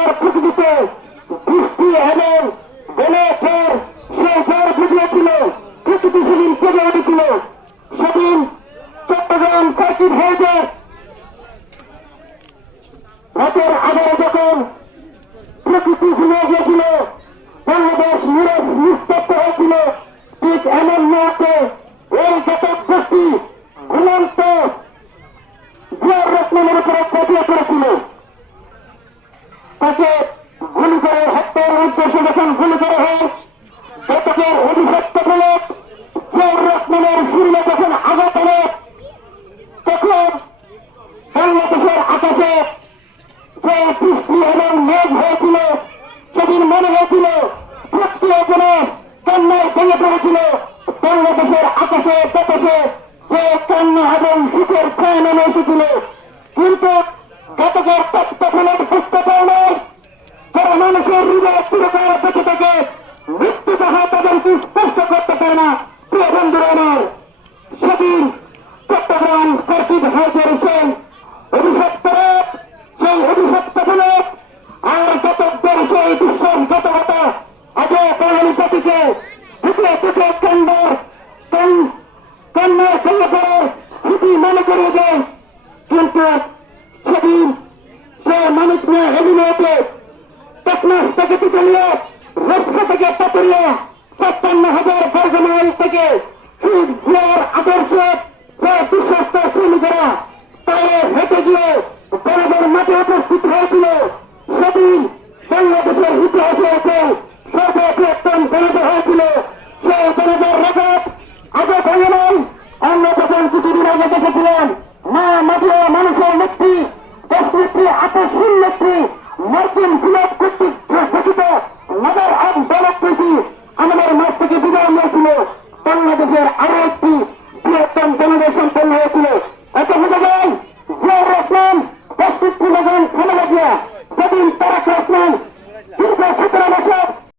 ঝড় পৃথিবীতে বৃষ্টি এবং বলেছেন সে ঝড় বুঝিয়েছিল প্রকৃতি সেদিন কেঁদে উঠেছিল। সেদিন চট্টগ্রাম সার্কিট হাউসের রাতের আগে যখন প্রকৃতি ভুলে গিয়েছিল, বাংলাদেশ নিস্তব্ধ হয়েছিল, ঠিক এমন মুহূর্তে এই ঘাতক গোষ্ঠী ঘুমন্ত জিয়াউর রহমানের উপরে চাপিয়ে পড়েছিল। তাকে গুলি করে হত্যার উদ্দেশ্যে যখন গুলি করা হয়, ঘাতকের অভিশপ্ত বলে জিয়াউর রহমানের শরীরে যখন আঘাত আনে, তখন বাংলাদেশের আকাশে যে বৃষ্টি এবং মেঘ হয়েছিল, সেদিন মনে হয়েছিল প্রকৃতি যেন কান্নায় ভেঙে পড়েছিল। বাংলাদেশের আকাশে বাতাসে যে কান্না এবং সুখের ছায়া নেমে এসেছিল, কিন্তু ঘাতকের তত্ত্বফলের বুঝতে পারে যারা মানুষের হৃদয় চিরকাল বেঁচে থাকে, মৃত্যু তাহা তাদেরকে স্পর্শ করতে পারে না। প্রিয় বন্ধুরা আমার, সেদিন চট্টগ্রাম সার্কিট হাউসের সেই অভিশপ্ত রাত, সেই অভিশপ্ত বলে আর ঘাতকদের সেই বিশ্বাসঘাতকতা আজ বাঙালি জাতিকে বুকে বুকে কান্নায় ভেঙে পড়ে স্মৃতি মনে করিয়ে দেয়। কিন্তু সেদিন সে মানুষ নিয়ে এলিমেতে টেকনাস থেকে পিছলিয়ে রক্ষা থেকে পাতুরিয়া ৫৭,০০০ বর্গ মাইল থেকে জিয়ার আদর্শে যে বিশ্বস্ত সৈনিকেরা তারা হেঁটে গিয়ে জনগণ মাঠে উপস্থিত হয়েছিল, সেদিন বাংলাদেশের ইতিহাসে আছে সর্ববৃহত্তম জনতা হয়েছিল। সেই জনতার রকত আগে ভেঙে নাই। আমরা যখন কিছুদিন আগে দেখেছিলাম মা মাটিয়া মানুষের নেত্রী, দেশনেত্রী, আকস্মিক নেত্রী মার্কিন ফিলপ কর্তৃক ঘোষিত নগর অব ডেমোক্রেসি আমাদের মাঠ থেকে বিদায় নিয়েছিল, বাংলাদেশের আরো একটি বৃহত্তম জনগণ সম্পন্ন হয়েছিল। এত বোঝা যায় জিয়াউর রহমান, দেশনেত্রী বেগম খালেদা জিয়া, সেদিন তারেক রহমান দীর্ঘ ১৭ বছর